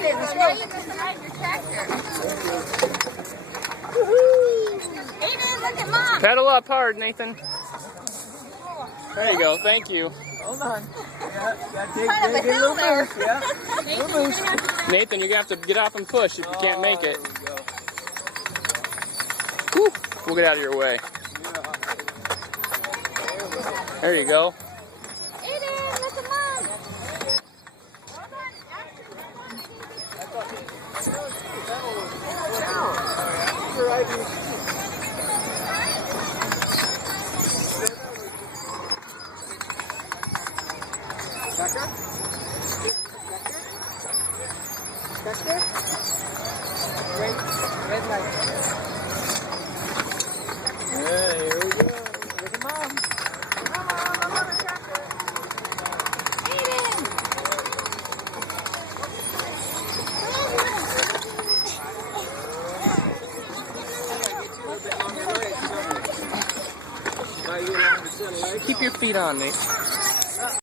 Davis. Why are you missing out your tractor? Aiden, look at Mom. Pedal up hard, Nathan. There you go. Thank you. Hold on. Yeah, Kind of a hill there. Yeah. Nathan, you're going to have to get off and push if you can't make it. There we go. Whew. We'll get out of your way. There you go. Aiden, look at Mom. Red light. Yeah, here we go. Look at Mom. Keep your feet on, Nate.